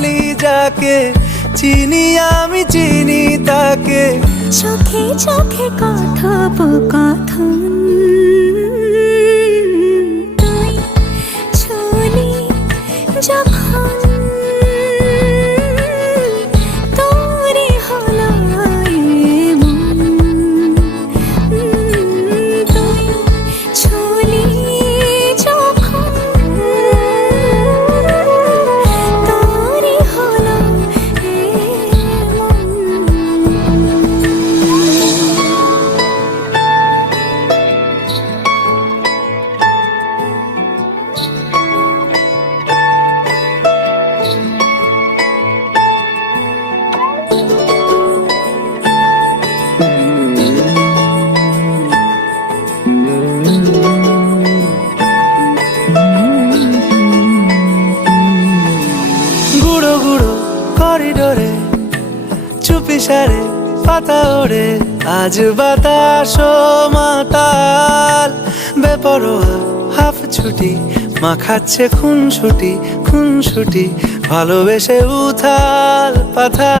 বলি যাকে, চিনি আমি চিনি তাকে। চোখে চোখে কথোপকথন, তুই ছুলি যখন তোরে হলো এমন, তুই ছুলি যখন তোরে হলো এমন। গুঁড়ো গুঁড়ো করিডোরে চুপি সারে পাতা ওড়ে, আজ বাতাস মাতাল বেপরোয়া হাফ ছুটি, মাখাচ্ছে খুনসুটি খুনসুটি, ভালোবেসে উথাল পাথাল।